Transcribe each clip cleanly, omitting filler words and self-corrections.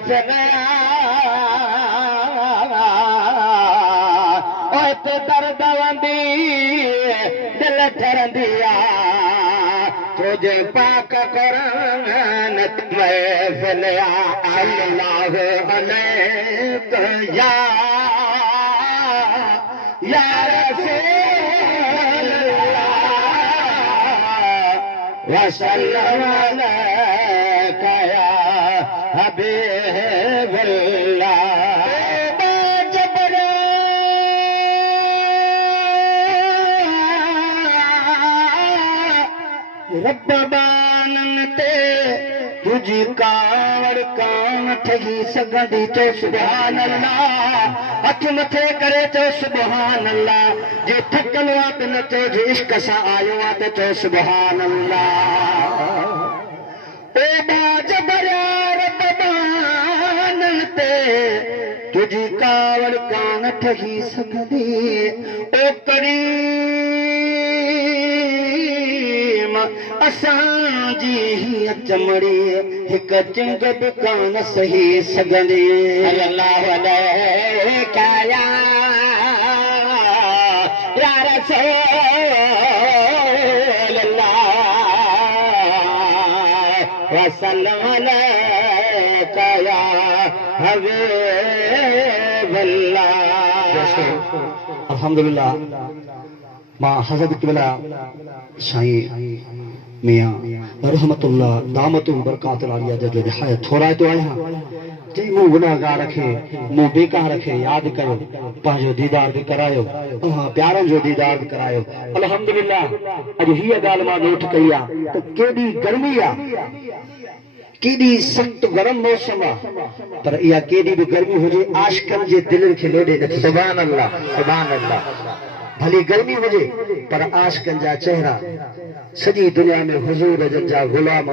महफिलया ओते दर्द वंदी दिल ठरंदिया तुझे पाक कुरान महफिलया अल्लाह अलैका या रसूल वसल्लम अलैका या हबीबल्लाह रब्बानन ते तुझी कावड़ कान ठगी सगंदी तो सुभान अल्लाह हथ मथे करे तो सुभान अल्लाह जे थकलो आ त न तो जे इश्क सां आयो आ त तो सुभान अल्लाह ओ बाजबरा रब्बानन ते तुझी कावड़ कान ठगी सगंदी ओ करीम असांजी हीअ चमड़ी हिक चिंग बि कान सही सघंदी अल्लाह अलैका या रसूल अल्लाह वसल्लम अलैका या हबीबल्लाह। अल्हम्दुलिल्लाह मां हज़रत क़िबला साईं मियां रहमतुल्लाह दामतुल बरकातुल आलिया जो निहायत थोरा तो आया जे मु गुनाहगार रखे मु बेकार रखे याद कयो पांजो दीदार भी करायो प्यारन जो दीदार भी करायो अल्हम्दुलिल्लाह। अज हीअ ॻाल्हि मां नोट कई आहे त केॾी गर्मी आहे केॾी सख़्त गरम मौसम आहे पर इहा केॾी बि गर्मी हुजे आशिकनि जे दिलनि खे लोॾे नथी सुभान अल्लाह सुभान अल्लाह। भली गर्मी हुजे पर आशिकनि जा चेहरा सॼी दुनिया में हुजूर जन जा गुलाम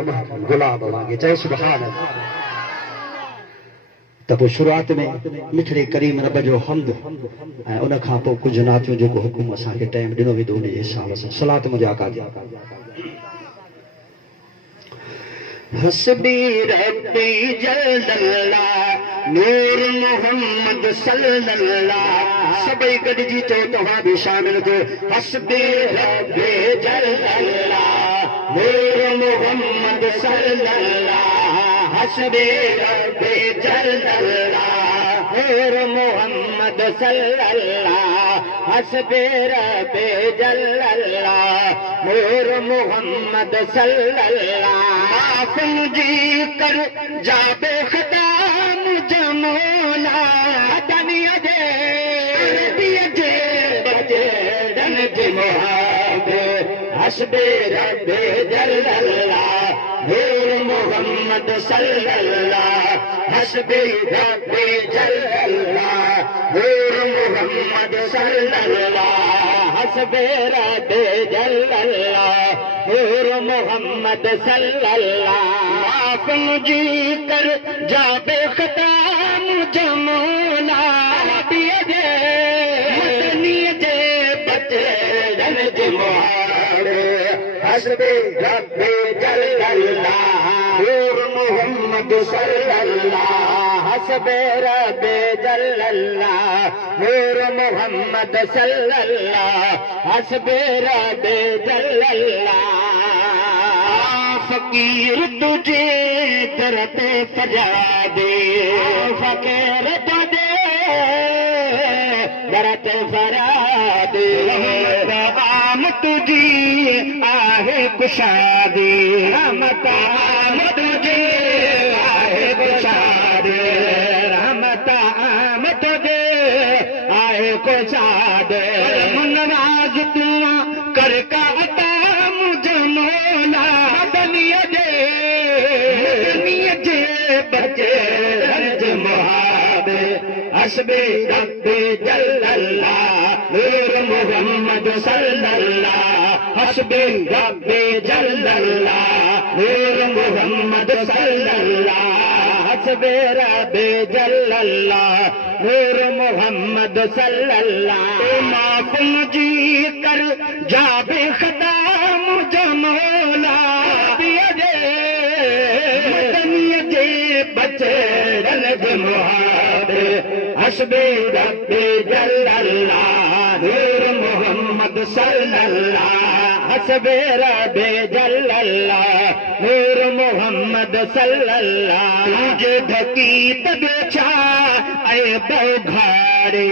वांगे चए सुभान अल्लाह। त पोइ शुरूआत में मिठड़े करीम रब जो हम्द ऐं उन खां पोइ कुझु नाचो जेको हुकुम असांखे टाइम ॾिनो वेंदो उन जे हिसाब सां सलात मुंहिंजा काजा हस्बी रब्बी जल्लल्लाह नूर मोहम्मद सल्लल्लाह सभई गॾिजी चओ तव्हां बि शामिल थियो हस्बी रब्बी जल्लल्लाह नूर मोहम्मद सल्लल्लाह हस्बी रब्बी जल्लल्लाह नूर मोहम्मद सल्लल्लाह हस्बी रब्बी जल्लल्लाह नूर मोहम्मद सल्लल्लाह जी कर जाबे खदा मुझे मौला दुनिया जे बचे दन जे मोहब्बे हस्बे रब्बे जल्लल्लाह नूर मोहम्मद सल्लल्लाह हस्बे रब्बे जल्लल्लाह नूर मोहम्मद सल्लल्लाह हस्बे रब्बे जल्लल्लाह नूर मोहम्मद सल्लल्लाह जी कर जाबे खदा मुझे मौला मदनी जे बचे दन जे मोहब्बे हस्बे रब्बे जल्लल्लाह नूर मोहम्मद सल्लल्लाह हस्बे रब्बे जल्लल्लाह नूर मोहम्मद सल्लल्लाह हस्बे रब्बे जल्लल्लाह। फकीर तुझे दर पे सजा दे फकीर तुझे दर पे सजा दे आम तुझी आहे कुशादे रहमत आम तुझे आहे कुशादे रहमत आम तुझे आहे कुशादे मुनवाज तू कर का अता मुझे मौला दुनिया जे बचे रंज मुहाबे हस्बे रब्बे जल्लल्लाह नूर मोहम्मद सल्लल्लाह हस्बे रब्बे जल्लल्लाह नूर मोहम्मद सल्लल्लाह हस्बे रब्बे जल्लल्लाह नूर मोहम्मद सल्लल्लाह माफुल जी कर जाबे खदा मुझे मौला मदनी जे बचे रन मुहाद हस्बी रब्बी जल्लल्लाह नूर मोहम्मद सल्लल्लाह हस्बी रब्बी जल्लल्लाह नूर मोहम्मद सल्लल्लाह तुझे ढकी तबेचा ऐ बौघारे